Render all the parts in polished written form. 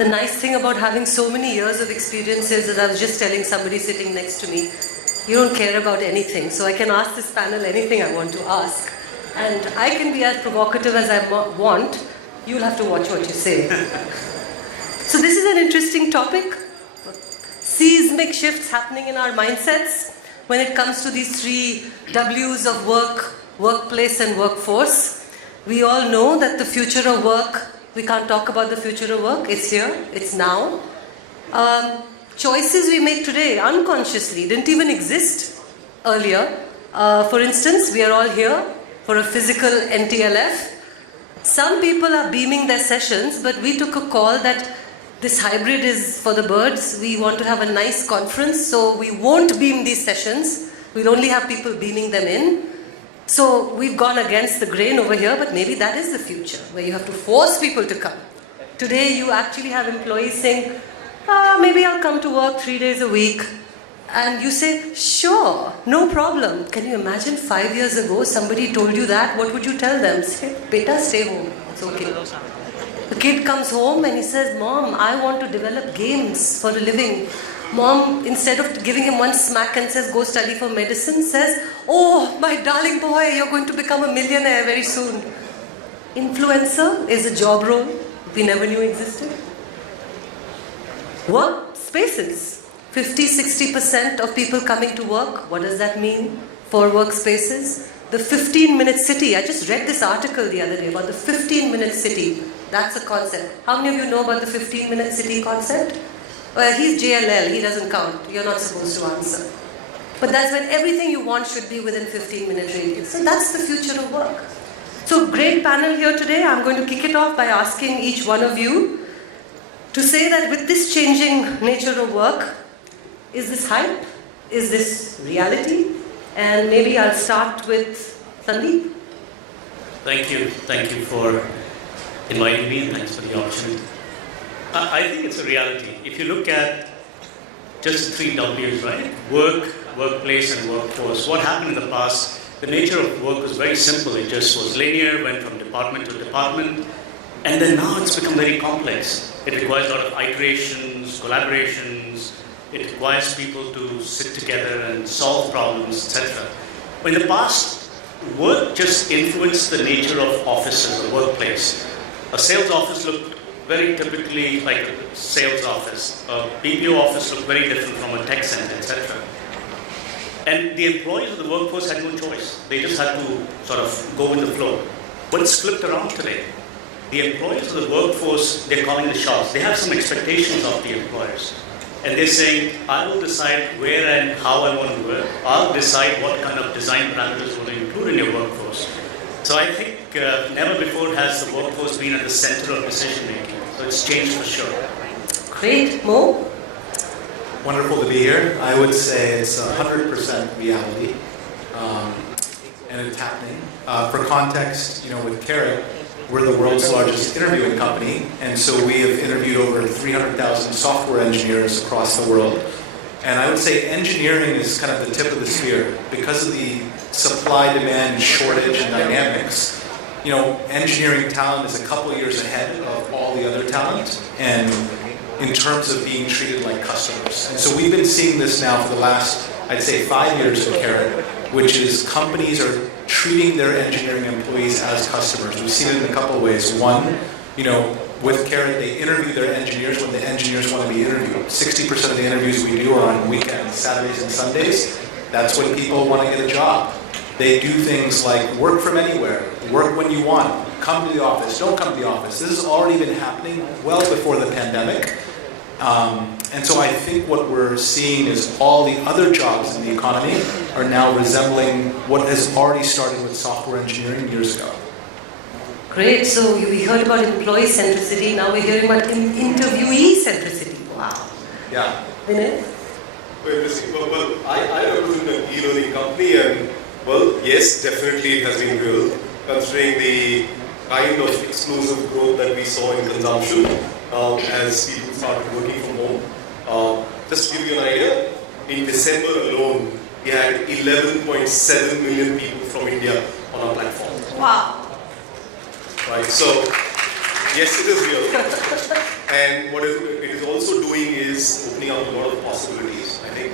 The nice thing about having so many years of experience is, as I was just telling somebody sitting next to me, you don't care about anything. So I can ask this panel anything I want to ask. And I can be as provocative as I want. You'll have to watch what you say. So this is an interesting topic. Seismic shifts happening in our mindsets when it comes to these three W's of work, workplace and workforce. We all know that the future of work, we can't talk about the future of work, it's here, it's now. Choices we make today unconsciously didn't even exist earlier. For instance, we are all here for a physical NTLF. Some people are beaming their sessions, but we took a call that this hybrid is for the birds. We want to have a nice conference, so we won't beam these sessions. We'll only have people beaming them in. So we've gone against the grain over here, but maybe that is the future, where you have to force people to come. Today you actually have employees saying, maybe I'll come to work 3 days a week. And you say, sure, no problem. Can you imagine 5 years ago somebody told you that? What would you tell them? Say, beta, stay home. It's okay. The kid comes home and he says, Mom, I want to develop games for a living. Mom, instead of giving him one smack and says, go study for medicine, says, oh, my darling boy, you're going to become a millionaire very soon. Influencer is a job role we never knew existed. Work spaces. 50-60% of people coming to work. What does that mean for workspaces? The 15-minute city. I just read this article the other day about the 15-minute city. That's a concept. How many of you know about the 15-minute city concept? Well, he's JLL, he doesn't count. You're not supposed to answer. But that's when everything you want should be within 15-minute radius. So that's the future of work. So great panel here today. I'm going to kick it off by asking each one of you to say that with this changing nature of work, is this hype? Is this reality? And maybe I'll start with Sandeep. Thank you. Thank you for inviting me, and thanks for the opportunity. I think it's a reality. If you look at just the three W's, right? Work, workplace, and workforce. What happened in the past, the nature of work was very simple. It just was linear, went from department to department. And then now it's become very complex. It requires a lot of iterations, collaborations. It requires people to sit together and solve problems, etc. In the past, work just influenced the nature of offices, the workplace. A sales office looked very typically like a sales office. A BPO office looked very different from a tech center, etc. And the employees of the workforce had no choice. They just had to sort of go with the flow. But it's flipped around today. The employees of the workforce, they're calling the shots. They have some expectations of the employers. And they're saying, I will decide where and how I want to work. I'll decide what kind of design parameters will include in your workforce. So I think never before has the workforce been at the center of decision making. So it's changed for sure. Great. Mo? Wonderful to be here. I would say it's 100% reality. And it's happening. For context, with Karat, we're the world's largest interviewing company, and so we have interviewed over 300,000 software engineers across the world. And I would say engineering is kind of the tip of the spear. Because of the supply-demand shortage and dynamics, engineering talent is a couple years ahead of all the other talent, and in terms of being treated like customers. And so we've been seeing this now for the last, I'd say, 5 years at Karat, which is companies are treating their engineering employees as customers. We've seen it in a couple of ways. One, with Karat, they interview their engineers when the engineers want to be interviewed. 60% of the interviews we do are on weekends, Saturdays and Sundays. That's when people want to get a job. They do things like work from anywhere, work when you want, come to the office, don't come to the office. This has already been happening well before the pandemic. And so I think what we're seeing is all the other jobs in the economy are now resembling what has already started with software engineering years ago. Great. So we heard about employee centricity. Now we're hearing about interviewee centricity. Wow. Yeah. Vinay? Well, I represent an e-learning company, and yes, definitely it has been real, considering the kind of explosive growth that we saw in consumption as people started working from home. Just to give you an idea, in December alone, we had 11.7 million people from India on our platform. Wow. Right, so yes, it is real. And what it is also doing is opening up a lot of possibilities. I think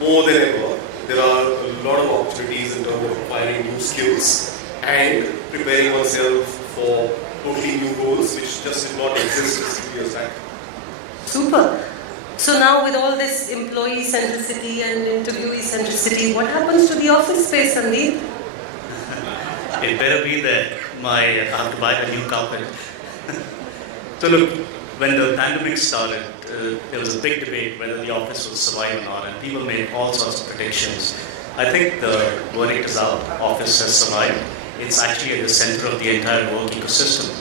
more than ever, there are a lot of opportunities in terms of acquiring new skills and preparing oneself for totally new roles which just did not exist just 2 years back. Super. So now with all this employee centricity and interviewee centricity, what happens to the office space, Sandeep? It better be there. I have to buy a new carpet. So look, when the pandemic started, there was a big debate whether the office will survive or not, and people made all sorts of predictions. I think the verdict is out. Office has survived. It's actually at the center of the entire work ecosystem.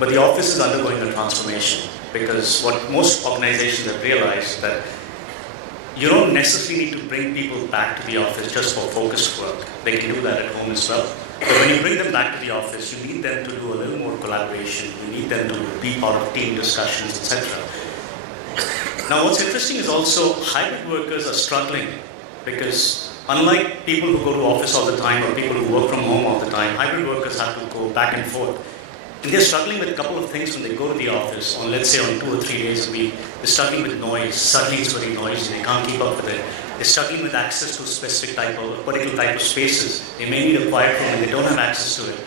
But the office is undergoing a transformation, because what most organizations have realized that you don't necessarily need to bring people back to the office just for focused work. They can do that at home as well. But when you bring them back to the office, you need them to do a little more collaboration. You need them to be part of team discussions, etc. Now, what's interesting is also hybrid workers are struggling, because unlike people who go to office all the time or people who work from home all the time, hybrid workers have to go back and forth. And they're struggling with a couple of things when they go to the office, on let's say on 2 or 3 days a week. They're struggling with noise. Suddenly it's very noisy. They can't keep up with it. They're struggling with access to a particular type of spaces. They may need a quiet room and they don't have access to it.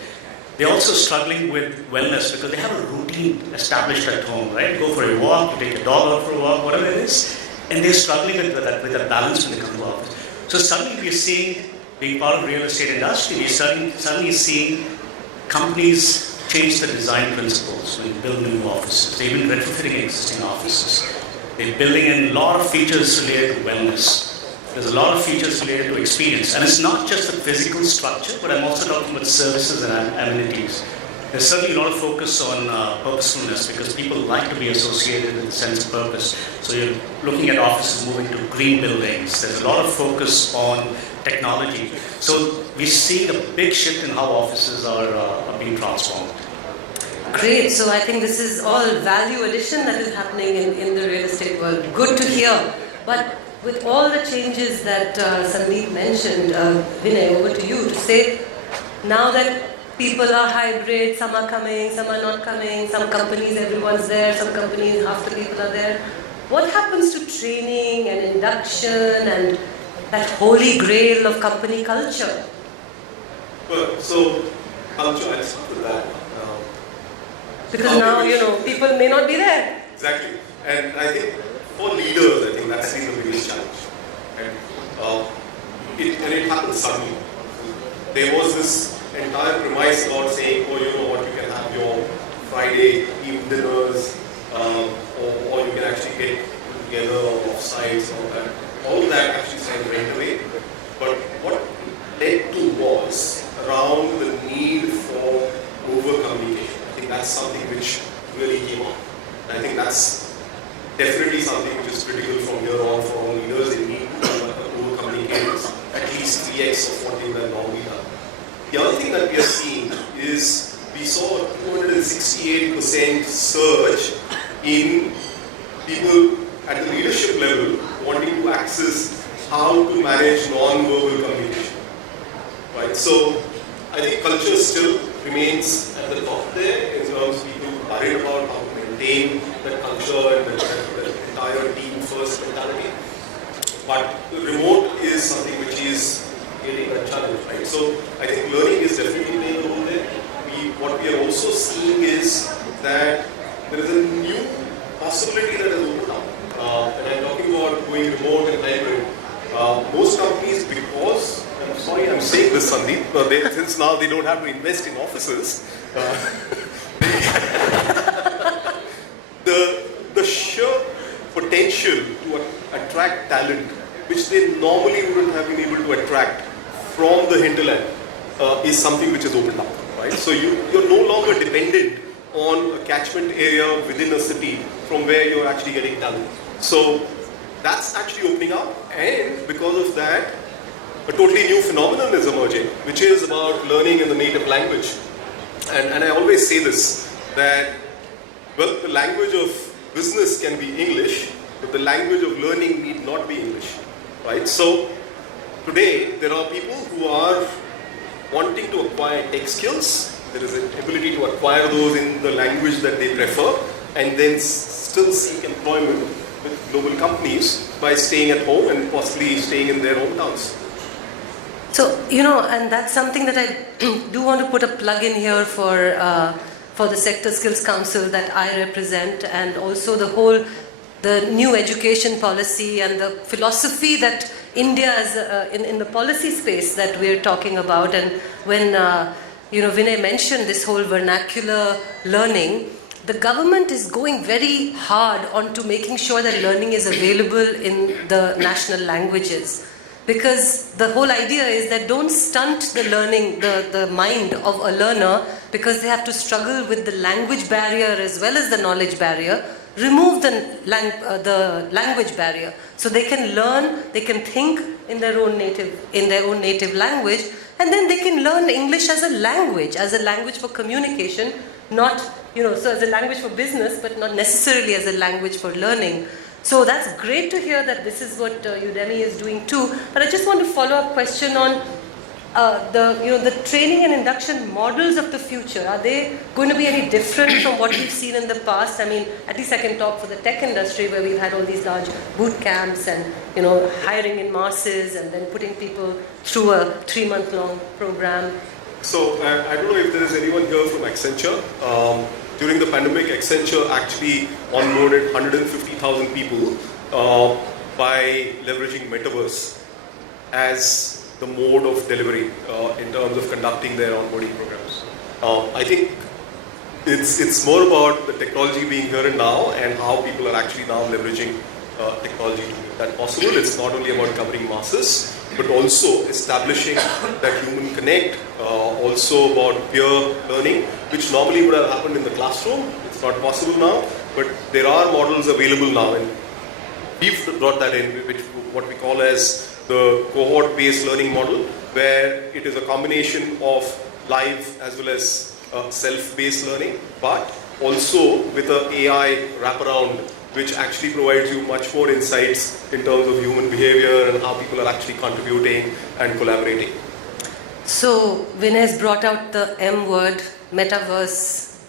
They're also struggling with wellness because they have a routine established at home, right? Go for a walk, you take the dog out for a walk, whatever it is. And they're struggling with that balance when they come to office. So suddenly we're seeing, being part of the real estate industry, we're suddenly seeing companies change the design principles when building new offices. They've been retrofitting existing offices. They're building in a lot of features related to wellness. There's a lot of features related to experience. And it's not just the physical structure, but I'm also talking about services and amenities. There's certainly a lot of focus on purposefulness, because people like to be associated with a sense of purpose. So you're looking at offices moving to green buildings. There's a lot of focus on technology. So we're seeing a big shift in how offices are being transformed. Great. So I think this is all value addition that is happening in the real estate world. Good to hear. But with all the changes that Sandeep mentioned, Vinay, over to you to say, now that people are hybrid, some are coming, some are not coming, some companies everyone's there, some companies half the people are there. What happens to training and induction and that holy grail of company culture? Well, so culture, I'll start with that. Because now, people may not be there. Exactly. And I think for leaders, I think that's been the biggest challenge. And it happened suddenly. There was this entire premise about saying, oh, you know what, you can have your Friday evening dinners, or you can actually get together off-sites, all that actually started right away. But what led to was around the need for over-communication. I think that's something which really came up. And I think that's definitely something which is critical from here on for all leaders. They need to over-communicate at least 3x of what they would have normally done. The other thing that we are seeing is we saw a 268% surge in people at the leadership level wanting to access how to manage non-verbal communication. Right? So I think culture still remains at the top there in terms of people worried about how to maintain that culture and the entire team first mentality. But the remote is something which is getting a challenge, right? So I think learning is definitely playing a role there. What we are also seeing is that there is a new possibility that has opened up. And I'm talking about going remote and hybrid. Most companies, because, I'm sorry I'm saying this, Sandeep, since now they don't have to invest in offices, the sheer potential to attract talent, which they normally wouldn't have been able to attract from the hinterland, is something which has opened up. Right? So you're no longer dependent on a catchment area within a city from where you're actually getting talent. So that's actually opening up, and because of that, a totally new phenomenon is emerging, which is about learning in the native language. And I always say this, that, well, the language of business can be English, but the language of learning need not be English. Right? So today, there are people who are wanting to acquire tech skills. There is an ability to acquire those in the language that they prefer. and then still seek employment with global companies by staying at home and possibly staying in their hometowns. So, and that's something that I do want to put a plug in here for the Sector Skills Council that I represent, and also the new education policy and the philosophy that India is in the policy space that we're talking about. And when Vinay mentioned this whole vernacular learning, the government is going very hard onto making sure that learning is available in the national languages. Because the whole idea is that don't stunt the learning, the mind of a learner, because they have to struggle with the language barrier as well as the knowledge barrier. Remove the language barrier, so they can learn, they can think in their own native language, and then they can learn English as a language for communication, not so as a language for business, but not necessarily as a language for learning. So that's great to hear that this is what Udemy is doing too. But I just want to follow up question on the training and induction models of the future. Are they going to be any different from what we've seen in the past? I mean, at least I can talk for the tech industry, where we've had all these large boot camps and hiring in masses and then putting people through a 3-month-long program. So I don't know if there is anyone here from Accenture. During the pandemic, Accenture actually onboarded 150,000 people by leveraging metaverse as the mode of delivery in terms of conducting their onboarding programs. I think it's more about the technology being here and now, and how people are actually now leveraging technology to make that possible. It's not only about covering masses, but also establishing that human connect, also about peer learning, which normally would have happened in the classroom. It's not possible now, but there are models available now, and we've brought that in, which what we call as the cohort-based learning model, where it is a combination of live as well as self-based learning, but also with an AI wraparound, which actually provides you much more insights in terms of human behavior and how people are actually contributing and collaborating. So Vinay's brought out the M word, metaverse.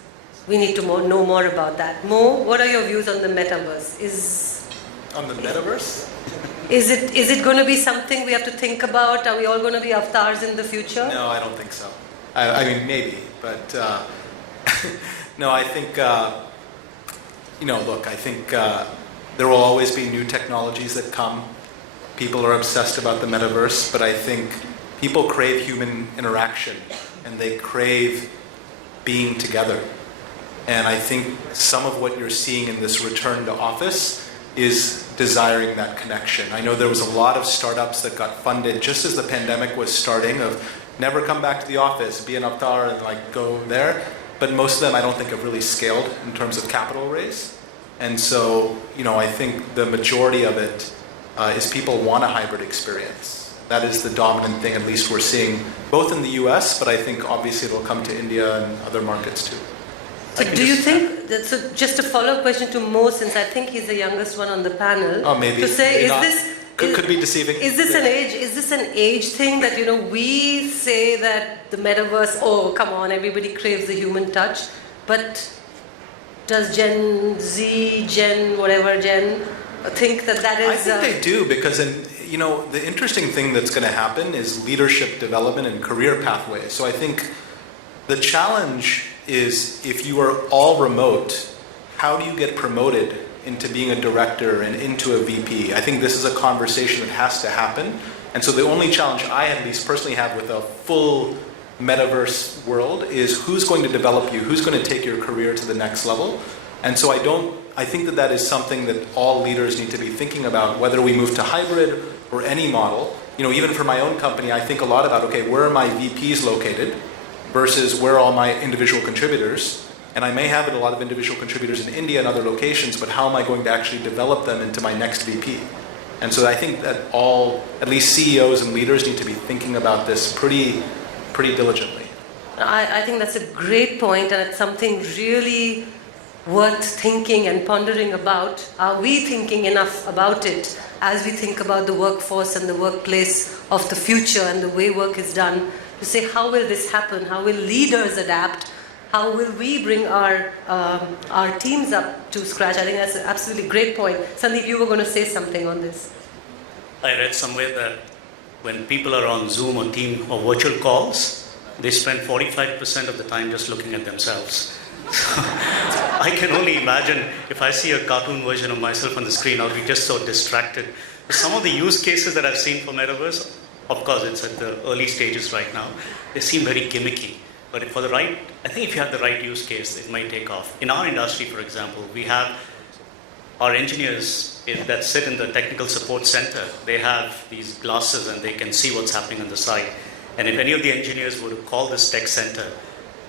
We need to know more about that. Mo, what are your views on the metaverse? On the metaverse? Is it going to be something we have to think about? Are we all going to be avatars in the future? No, I don't think so. I mean, maybe, but no, I think, look, I think there will always be new technologies that come. People are obsessed about the metaverse, but I think people crave human interaction, and they crave being together. And I think some of what you're seeing in this return to office is desiring that connection. I know there was a lot of startups that got funded just as the pandemic was starting, of never come back to the office, be an avatar and go there. But most of them I don't think have really scaled in terms of capital raise. And so, I think the majority of it is people want a hybrid experience. That is the dominant thing, at least we're seeing, both in the US, but I think obviously it'll come to India and other markets too. So do you think, so just a follow-up question to Mo, since I think he's the youngest one on the panel. Oh, maybe. To say, could be deceiving. Is this an age thing that, we say that the metaverse, oh, come on, everybody craves the human touch, but does Gen Z, whatever Gen, think that is... I think they do, because the interesting thing that's going to happen is leadership development and career pathways. So I think the challenge is, if you are all remote, how do you get promoted into being a director and into a VP? I think this is a conversation that has to happen. And so the only challenge I at least personally have with a full metaverse world is who's going to develop you, who's going to take your career to the next level. And so I think that is something that all leaders need to be thinking about, whether we move to hybrid or any model. Even for my own company, I think a lot about, okay, where are my VPs located versus where are all my individual contributors? And I may have a lot of individual contributors in India and other locations, but how am I going to actually develop them into my next VP? And so I think that all, at least CEOs and leaders, need to be thinking about this pretty diligently. I think that's a great point, and it's something really worth thinking and pondering about. Are we thinking enough about it as we think about the workforce and the workplace of the future and the way work is done? To say, how will this happen? How will leaders adapt? how will we bring our teams up to scratch? I think that's an absolutely great point. Sandeep, you were going to say something on this. I read somewhere that when people are on Zoom or Team or virtual calls, they spend 45% of the time just looking at themselves. I can only imagine if I see a cartoon version of myself on the screen, I'll be just so distracted. Some of the use cases that I've seen for Metaverse, of course, it's at the early stages right now. They seem very gimmicky. But for the right, I think if you have the right use case, it might take off. In our industry, for example, we have our engineers that sit in the technical support center. They have these glasses and they can see what's happening on the side. And if any of the engineers were to call this tech center,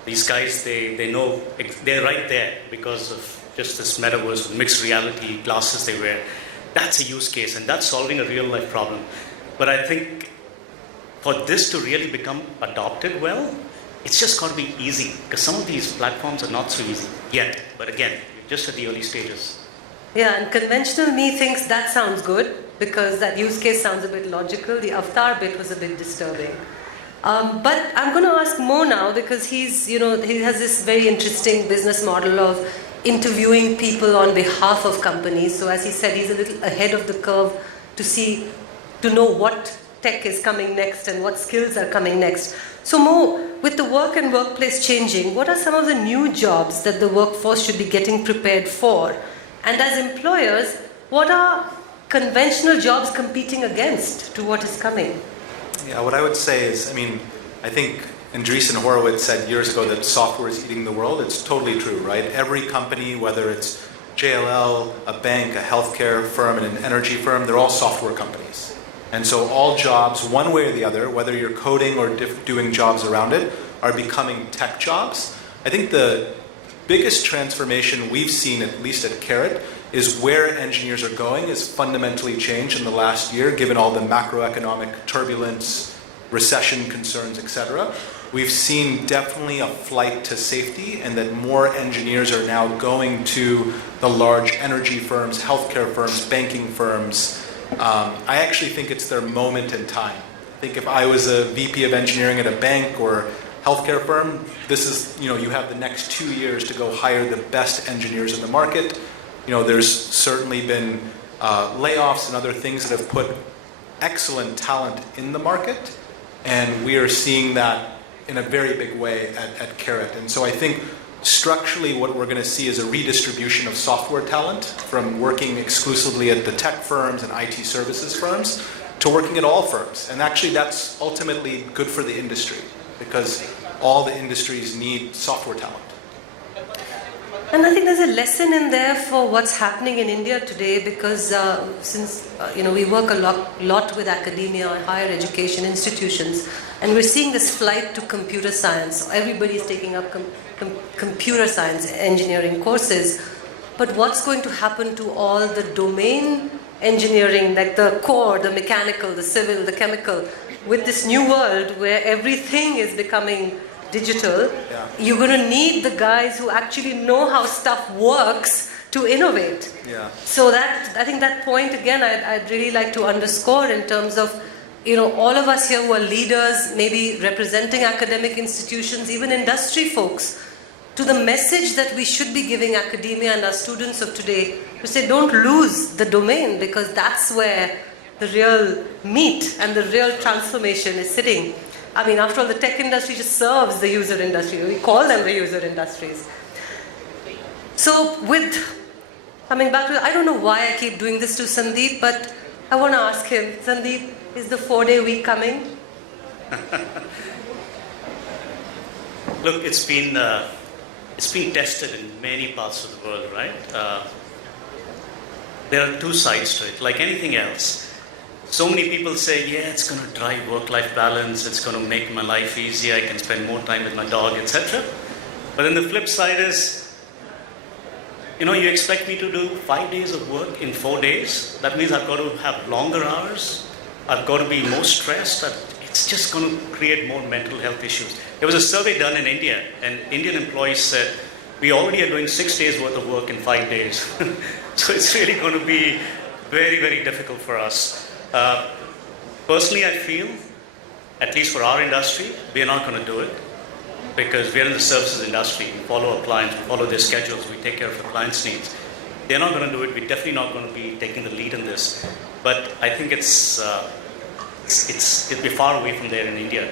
these guys, they know, they're right there because of just this metaverse, mixed reality glasses they wear. That's a use case, and that's solving a real-life problem. But I think for this to really become adopted well, it's just got to be easy, because some of these platforms are not so easy yet. But again, you're just at the early stages. Yeah, and conventional me thinks that sounds good, because that use case sounds a bit logical. The avatar bit was a bit disturbing. But I'm going to ask Mo now, because he has this very interesting business model of interviewing people on behalf of companies. So as he said, he's a little ahead of the curve to know what tech is coming next and what skills are coming next. So Mo, with the work and workplace changing, what are some of the new jobs that the workforce should be getting prepared for? And as employers, what are conventional jobs competing against to what is coming? Yeah, what I would say is, I think Andreessen Horowitz said years ago that software is eating the world. It's totally true, right? Every company, whether it's JLL, a bank, a healthcare firm, and an energy firm, they're all software companies. And so all jobs, one way or the other, whether you're coding or doing jobs around it, are becoming tech jobs. I think the biggest transformation we've seen, at least at Karat, is where engineers are going is fundamentally changed in the last year, given all the macroeconomic turbulence, recession concerns, etc. We've seen definitely a flight to safety, and that more engineers are now going to the large energy firms, healthcare firms, banking firms. I actually think it's their moment in time. I think if I was a VP of engineering at a bank or healthcare firm, this is, you have the next 2 years to go hire the best engineers in the market. There's certainly been layoffs and other things that have put excellent talent in the market, and we are seeing that in a very big way at Karat. And so I think structurally what we're going to see is a redistribution of software talent from working exclusively at the tech firms and IT services firms to working at all firms. And actually that's ultimately good for the industry, because all the industries need software talent. And I think there's a lesson in there for what's happening in India today, because since we work a lot with academia and higher education institutions, and we're seeing this flight to computer science. Everybody's taking up computer science engineering courses. But what's going to happen to all the domain engineering, like the core, the mechanical, the civil, the chemical, with this new world where everything is becoming digital? Yeah. You're going to need the guys who actually know how stuff works to innovate. Yeah. So I think that point again, I'd really like to underscore in terms of, all of us here who are leaders, maybe representing academic institutions, even industry folks, to the message that we should be giving academia and our students of today, to say don't lose the domain, because that's where the real meat and the real transformation is sitting. After all, the tech industry just serves the user industry. We call them the user industries. So coming back to, I don't know why I keep doing this to Sandeep, but I want to ask him, Sandeep, is the 4-day week coming? Look, it's been tested in many parts of the world, right? There are two sides to it, like anything else. So many people say, yeah, it's going to drive work-life balance, it's going to make my life easier, I can spend more time with my dog, etc. But then the flip side is, you expect me to do 5 days of work in 4 days? That means I've got to have longer hours, I've got to be more stressed, it's just going to create more mental health issues. There was a survey done in India, and Indian employees said, we already are doing 6 days worth of work in 5 days. So it's really going to be very, very difficult for us. Personally, I feel, at least for our industry, we are not going to do it. because we're in the services industry. We follow our clients, we follow their schedules, we take care of our clients' needs. They're not going to do it. We're definitely not going to be taking the lead in this. But I think it'll be far away from there in India.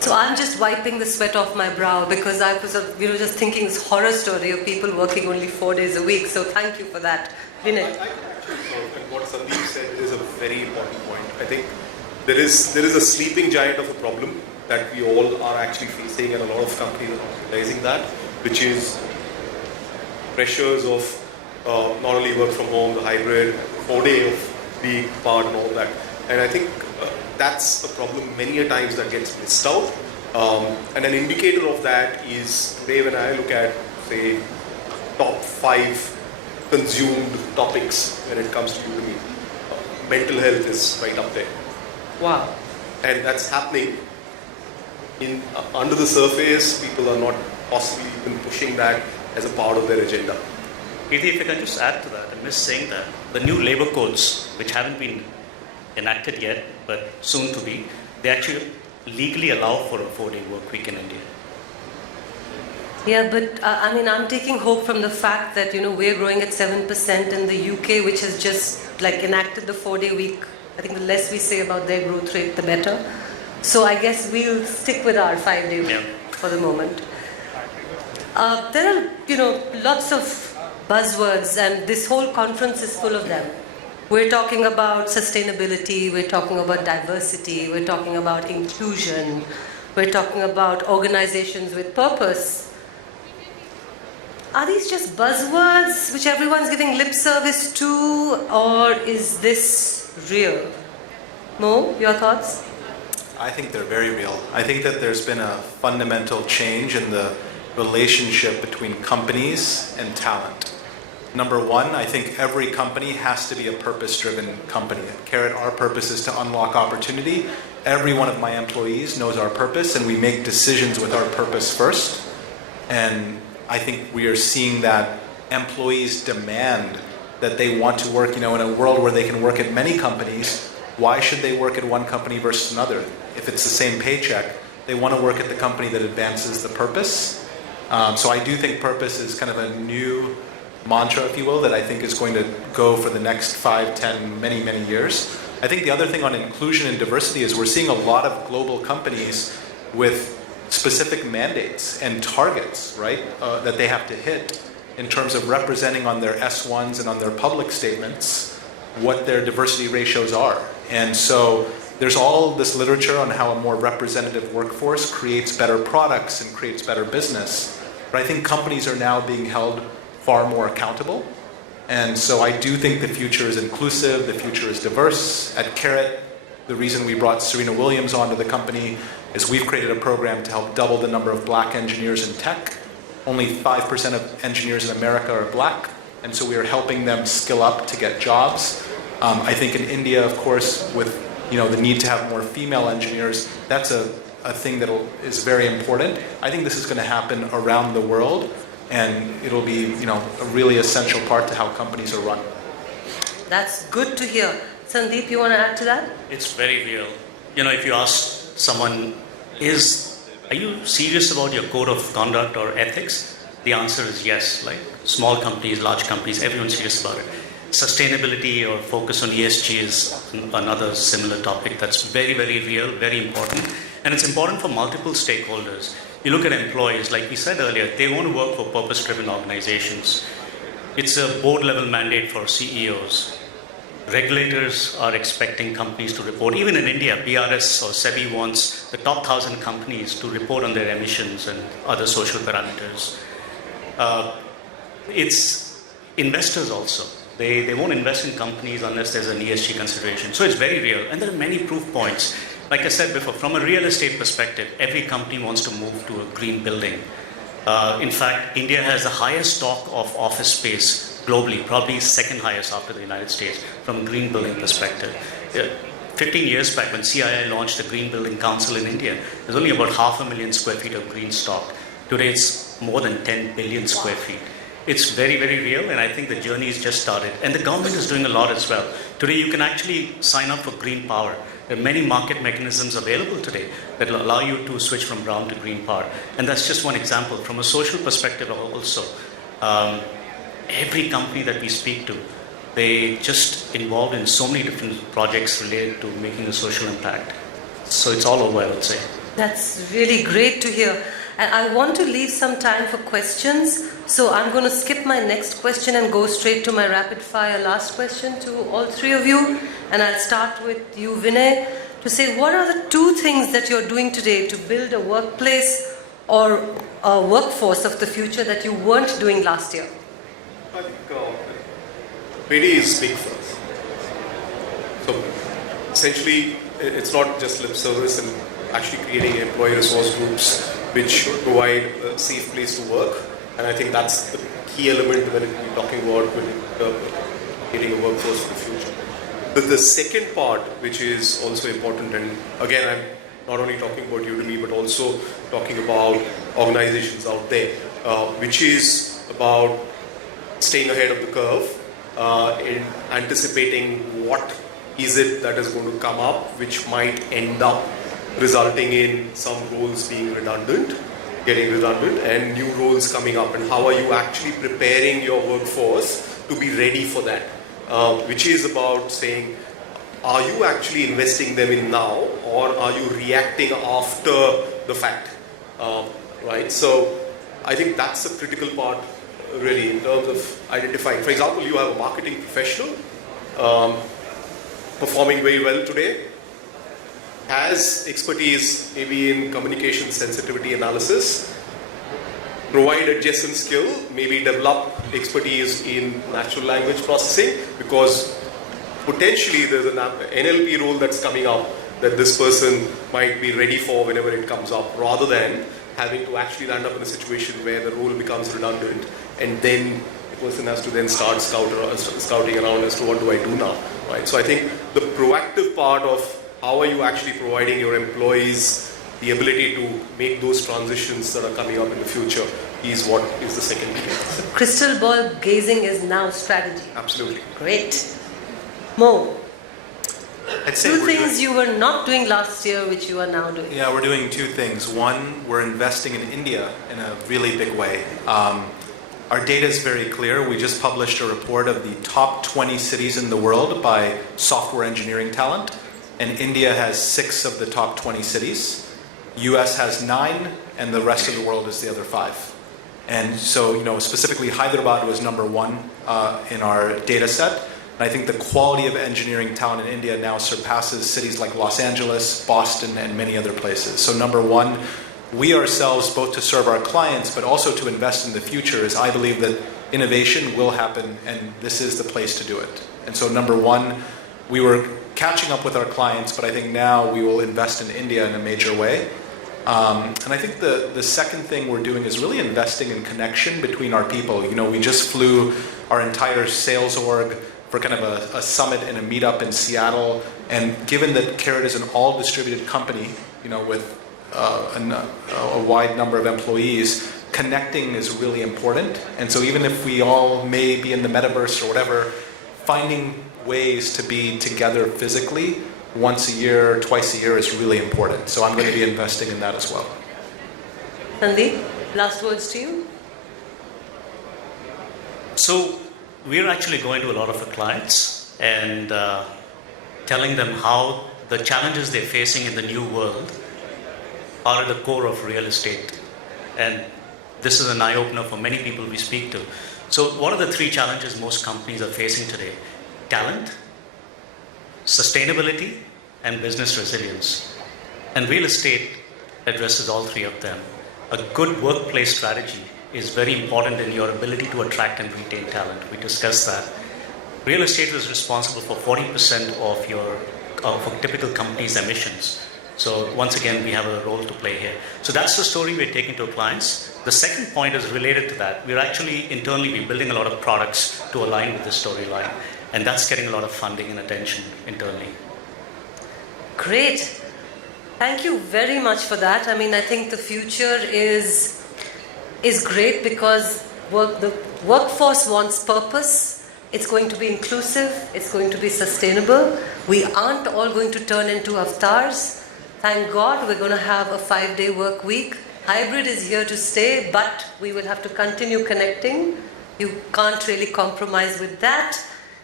So I'm just wiping the sweat off my brow because I was, just thinking this horror story of people working only 4 days a week. So thank you for that, Vinay. I can actually solve, and what Sandeep said is a very important point. I think there is a sleeping giant of a problem that we all are actually facing, and a lot of companies are not realizing that, which is pressures of not only work from home, the hybrid, 4-day of being part and all that. And I think that's a problem many a times that gets missed out. And an indicator of that is today when I look at, say, top 5 consumed topics when it comes to Udemy, mental health is right up there. Wow. And that's happening under the surface. People are not possibly even pushing that as a part of their agenda. Kirti, if I can just add to that, I missed saying that the new labor codes, which haven't been enacted yet, but soon to be, they actually legally allow for a 4-day work week in India. Yeah, but I'm taking hope from the fact that, we're growing at 7% in the UK, which has just enacted the 4-day week. I think the less we say about their growth rate, the better. So I guess we'll stick with our 5-day week for the moment. There are, lots of buzzwords, and this whole conference is full of them. We're talking about sustainability, we're talking about diversity, we're talking about inclusion, we're talking about organizations with purpose. Are these just buzzwords which everyone's giving lip service to, or is this real? Mo, your thoughts? I think they're very real. I think that there's been a fundamental change in the relationship between companies and talent. Number one, I think every company has to be a purpose-driven company. At Karat, our purpose is to unlock opportunity. Every one of my employees knows our purpose, and we make decisions with our purpose first. And I think we are seeing that employees demand that they want to work, in a world where they can work at many companies. Why should they work at one company versus another? If it's the same paycheck, they want to work at the company that advances the purpose. So I do think purpose is kind of a new mantra, if you will, that I think is going to go for the next 5, 10, many, many years. I think the other thing on inclusion and diversity is we're seeing a lot of global companies with specific mandates and targets, right, that they have to hit in terms of representing on their S1s and on their public statements what their diversity ratios are. And so there's all this literature on how a more representative workforce creates better products and creates better business. But I think companies are now being held far more accountable. And so I do think the future is inclusive, the future is diverse. At Karat, the reason we brought Serena Williams onto the company is we've created a program to help double the number of black engineers in tech. Only 5% of engineers in America are black, and so we are helping them skill up to get jobs. I think in India, of course, with the need to have more female engineers, that's a thing that is very important. I think this is going to happen around the world, and it'll be a really essential part to how companies are run. That's good to hear. Sandeep, you want to add to that? It's very real. If you ask someone, are you serious about your code of conduct or ethics? The answer is yes. Like small companies, large companies, everyone's serious about it. Sustainability or focus on ESG is another similar topic that's very, very real, very important. And it's important for multiple stakeholders. You look at employees, like we said earlier, they want to work for purpose-driven organizations. It's a board-level mandate for CEOs. Regulators are expecting companies to report. Even in India, BRS or SEBI wants the top 1,000 companies to report on their emissions and other social parameters. It's investors also. They won't invest in companies unless there's an ESG consideration. So it's very real. And there are many proof points. Like I said before, from a real estate perspective, every company wants to move to a green building. In fact, India has the highest stock of office space globally, probably second highest after the United States, from a green building perspective. 15 years back, when CII launched the Green Building Council in India, there's only about 500,000 square feet of green stock. Today, it's more than 10 billion square feet. It's very, very real, and I think the journey has just started. And the government is doing a lot as well. Today, you can actually sign up for green power. There are many market mechanisms available today that will allow you to switch from brown to green power. And that's just one example. From a social perspective also, every company that we speak to, they just involved in so many different projects related to making a social impact. So it's all over, I would say. That's really great to hear. And I want to leave some time for questions. So I'm going to skip my next question and go straight to my rapid fire last question to all three of you. And I'll start with you, Vinay, to say what are the two things that you're doing today to build a workplace or a workforce of the future that you weren't doing last year? I think PD is big for us. So essentially, it's not just lip service and actually creating employee resource groups which provide a safe place to work. And I think that's the key element when we're talking about creating a workforce for the future. But the second part, which is also important, and again, I'm not only talking about Udemy, but also talking about organizations out there, which is about staying ahead of the curve, in anticipating what is it that is going to come up, which might end up resulting in some roles being redundant, getting redundant, and new roles coming up, and how are you actually preparing your workforce to be ready for that, which is about saying, are you actually investing them in now, or are you reacting after the fact, right? So I think that's a critical part really in terms of identifying. For example, you have a marketing professional performing very well today, has expertise maybe in communication sensitivity analysis, provide adjacent skill, maybe develop expertise in natural language processing, because potentially there's an NLP role that's coming up that this person might be ready for whenever it comes up, rather than having to actually land up in a situation where the role becomes redundant and then the person has to then start scouting around as to what do I do now, right? So I think the proactive part of how are you actually providing your employees the ability to make those transitions that are coming up in the future is what is the second key. So crystal ball gazing is now strategy. Absolutely. Great. Mo, I'd say two things you were not doing last year which you are now doing. Yeah, we're doing two things. One, we're investing in India in a really big way. Our data is very clear. We just published a report of the top 20 cities in the world by software engineering talent. And India has 6 of the top 20 cities. US has 9, and the rest of the world is the other 5. And so, specifically Hyderabad was number 1 in our data set. And I think the quality of engineering talent in India now surpasses cities like Los Angeles, Boston, and many other places. So number 1, we ourselves, both to serve our clients, but also to invest in the future, is I believe that innovation will happen, and this is the place to do it. And so number 1, we were catching up with our clients, but I think now we will invest in India in a major way. And I think the second thing we're doing is really investing in connection between our people. We just flew our entire sales org for kind of a summit and a meetup in Seattle. And given that Karat is an all distributed company, with a wide number of employees, connecting is really important. And so even if we all may be in the metaverse or whatever, finding ways to be together physically once a year, twice a year is really important. So I'm going to be investing in that as well. Sandeep, last words to you. So we're actually going to a lot of our clients and telling them how the challenges they're facing in the new world are at the core of real estate. And this is an eye-opener for many people we speak to. So what are the 3 challenges most companies are facing today? Talent, sustainability, and business resilience. And real estate addresses all 3 of them. A good workplace strategy is very important in your ability to attract and retain talent. We discussed that. Real estate is responsible for 40% of your for typical companies' emissions. So once again, we have a role to play here. So that's the story we're taking to our clients. The second point is related to that. We're actually internally building a lot of products to align with this storyline. And that's getting a lot of funding and attention internally. Great. Thank you very much for that. I mean, I think the future is great because the workforce wants purpose, It's going to be inclusive, it's going to be sustainable. We aren't all going to turn into avatars. Thank God we're going to have a 5-day work week. Hybrid is here to stay, but we will have to continue connecting. You can't really compromise with that.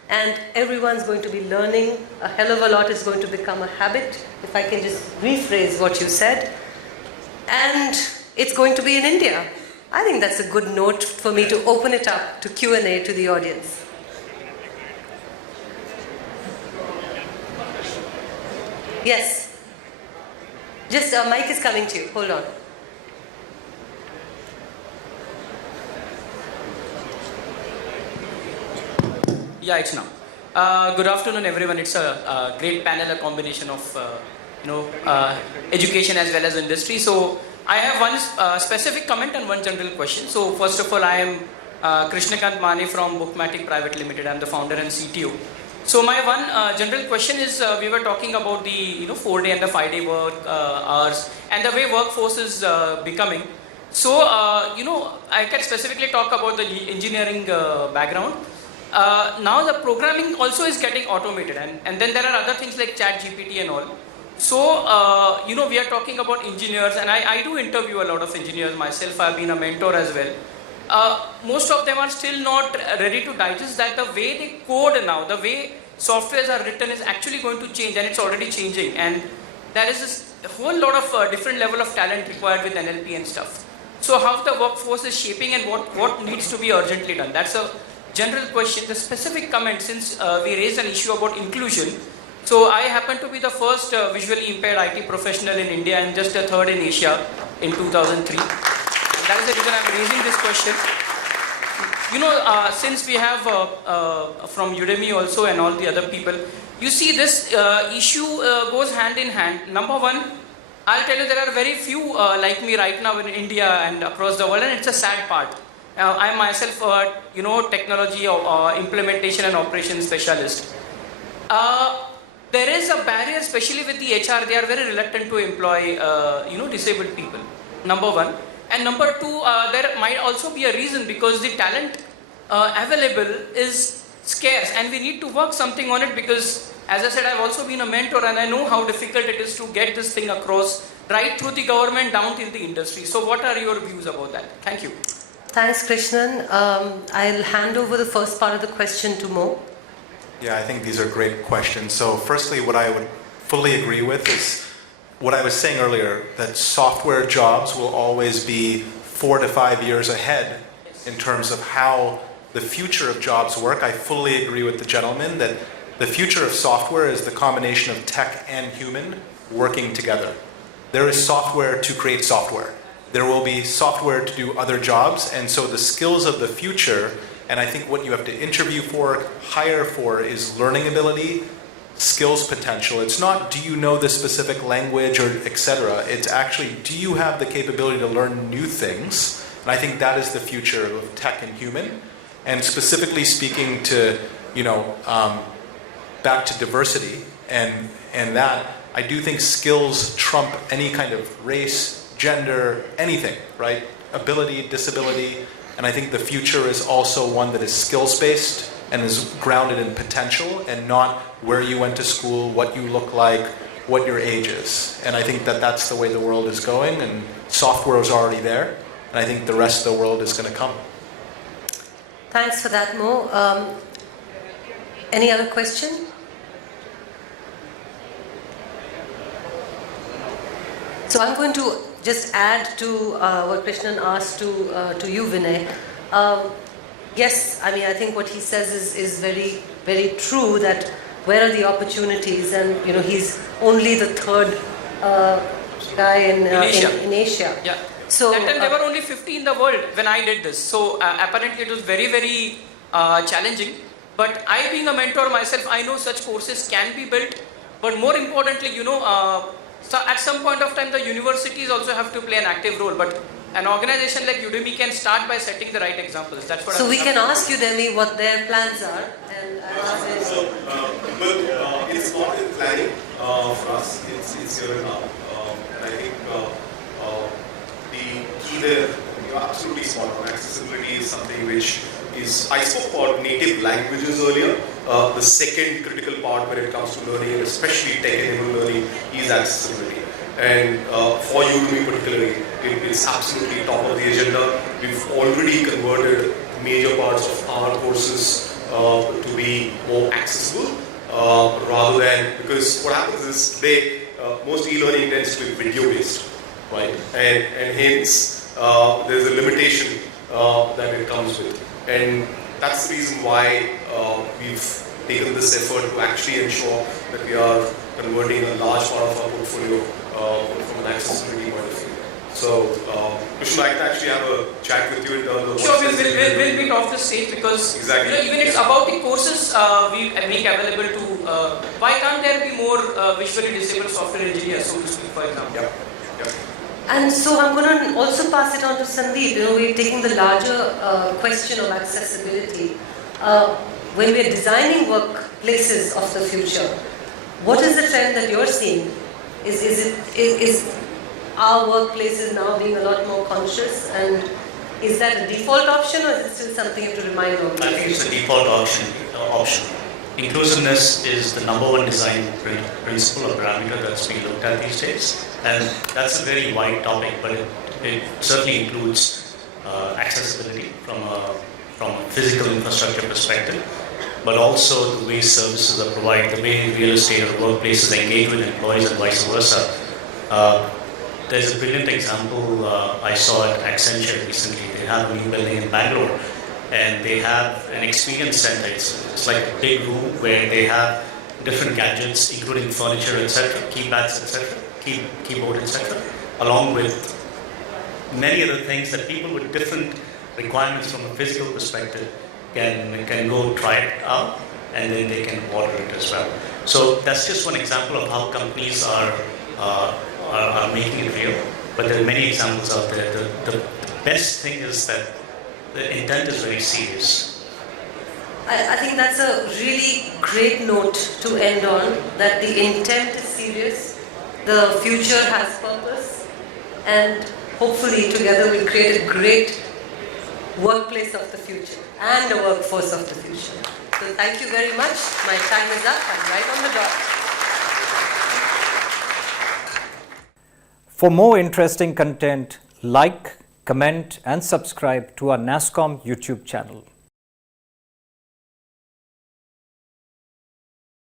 And everyone's going to be learning. A hell of a lot is going to become a habit, if I can just rephrase what you said. And it's going to be in India. I think that's a good note for me to open it up to Q&A to the audience. Yes. Just a mic is coming to you. Hold on. Yeah, it's now. Good afternoon, everyone. It's a great panel, a combination of education as well as industry. So I have one specific comment and one general question. So first of all, I am Krishnakant Mane from Bookmatic Private Limited. I'm the founder and CTO. So my one general question is, we were talking about the 4-day and the 5-day work hours and the way workforce is becoming. So I can specifically talk about the engineering background. Now the programming also is getting automated, and then there are other things like ChatGPT and all. So we are talking about engineers, and I do interview a lot of engineers myself. I've been a mentor as well. Most of them are still not ready to digest that the way they code now, the way softwares are written is actually going to change, and it's already changing. And there is this whole lot of different level of talent required with NLP and stuff. So how the workforce is shaping and what needs to be urgently done? That's a general question. The specific comment, since we raised an issue about inclusion. So I happen to be the first visually impaired IT professional in India and just a third in Asia in 2003. That is the reason I'm raising this question. Since we have from Udemy also and all the other people, you see this issue goes hand in hand. Number one, I'll tell you there are very few like me right now in India and across the world, and it's a sad part. I myself, technology or implementation and operations specialist. There is a barrier, especially with the HR. They are very reluctant to employ, disabled people. Number one. And number two, there might also be a reason because the talent available is scarce, and we need to work something on it because, as I said, I've also been a mentor and I know how difficult it is to get this thing across right through the government down till the industry. So what are your views about that? Thank you. Thanks, Krishnan. I'll hand over the first part of the question to Mo. Yeah, I think these are great questions. So firstly, what I would fully agree with is what I was saying earlier, that software jobs will always be 4 to 5 years ahead in terms of how the future of jobs work. I fully agree with the gentleman that the future of software is the combination of tech and human working together. There is software to create software. There will be software to do other jobs, and so the skills of the future, and I think what you have to interview for, hire for, is learning ability, skills potential. It's not do you know the specific language or etc. It's actually do you have the capability to learn new things, and I think that is the future of tech and human. And specifically speaking to back to diversity and that, I do think skills trump any kind of race, gender, anything, right? Ability, disability, and I think the future is also one that is skills-based and is grounded in potential and not where you went to school, what you look like, what your age is. And I think that that's the way the world is going, and software is already there, and I think the rest of the world is going to come. Thanks for that, Mo. Any other question? So I'm going to just add to what Krishnan asked to you, Vinay. Yes, I mean, I think what he says is very, very true, that where are the opportunities, and he's only the third guy in Asia. Yeah. So that time there were only 50 in the world when I did this. So apparently it was very, very challenging. But I, being a mentor myself, I know such courses can be built. But more importantly, so at some point of time, the universities also have to play an active role. But an organization like Udemy can start by setting the right examples. That's what. So we can ask Udemy what their plans are, and but it's not in planning for us. It's here now, and I think the key there, you're absolutely spot on. Accessibility is something which is, I spoke about native languages earlier. The second critical part when it comes to learning, and especially tech-enabled learning, is accessibility. And for Udemy particularly, it's absolutely top of the agenda. We've already converted major parts of our courses to be more accessible, rather than, because what happens is today most e-learning tends to be video-based, right? And hence there's a limitation that it comes with. And that's the reason why we've taken this effort to actually ensure that we are converting a large part of our portfolio from an accessibility point of view. So, Krishna, I can actually have a chat with you in terms of... Sure, we'll be off the stage because exactly. Even it's about the courses we make available to, why can't there be more visually disabled software engineers, so to speak, for example? Yep. And so I'm going to also pass it on to Sandeep. We're taking the larger question of accessibility. When we're designing workplaces of the future, what is the trend that you're seeing? Is our workplaces now being a lot more conscious, and is that a default option, or is it still something you have to remind of? I think it's a default option. Inclusiveness is the number one design principle or parameter that's being looked at these days, and that's a very wide topic, but it certainly includes accessibility from a physical infrastructure perspective, but also the way services are provided, the way real estate or workplaces engage with employees and vice versa. There's a brilliant example I saw at Accenture recently. They have a new building in Bangalore, and they have an experience center. It's like a big room where they have different gadgets, including furniture, etc., keypads, etc., keyboard, etc., along with many other things that people with different requirements from a physical perspective can go try it out, and then they can order it as well. So that's just one example of how companies are making it real. But there are many examples out there. The best thing is that the intent is very serious. I think that's a really great note to end on, that the intent is serious, the future has purpose, and hopefully together we'll create a great workplace of the future and a workforce of the future. So thank you very much. My time is up. I'm right on the dot. For more interesting content, like, comment and subscribe to our NASScom YouTube channel.